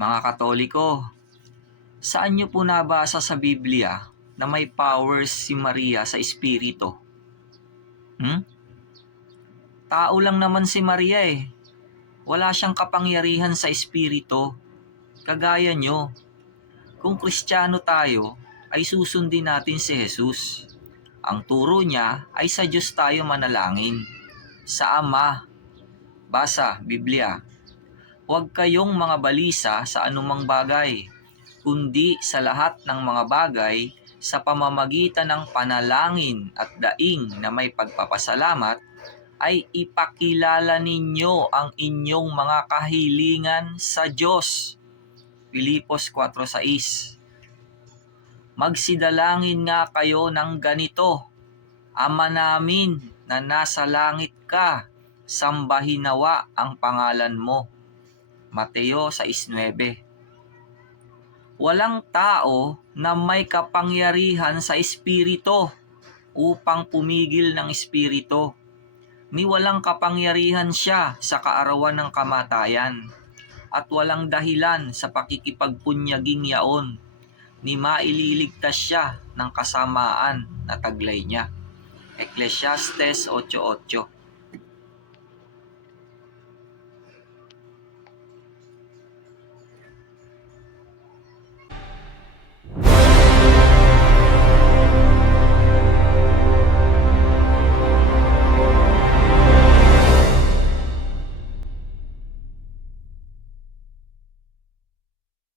Mga Katoliko, saan niyo po nabasa sa Biblia na may powers si Maria sa Espiritu? Hmm? Tao lang naman si Maria eh. Wala siyang kapangyarihan sa Espiritu. Kagaya nyo. Kung Kristiyano tayo, ay susundin natin si Jesus. Ang turo niya ay sa Diyos tayo manalangin. Sa Ama. Basa, Biblia. Huwag kayong mga balisa sa anumang bagay, kundi sa lahat ng mga bagay sa pamamagitan ng panalangin at daing na may pagpapasalamat ay ipakilala ninyo ang inyong mga kahilingan sa Diyos. Pilipos 4.6 Magsidalangin nga kayo ng ganito, Ama namin na nasa langit ka, sambahin nawa ang pangalan mo. Mateo 6.9 Walang tao na may kapangyarihan sa Espiritu upang pumigil ng Espiritu. Ni walang kapangyarihan siya sa kaarawan ng kamatayan at walang dahilan sa pakikipagpunyaging yaon. Ni maililigtas siya ng kasamaan na taglay niya. Ecclesiastes 8.8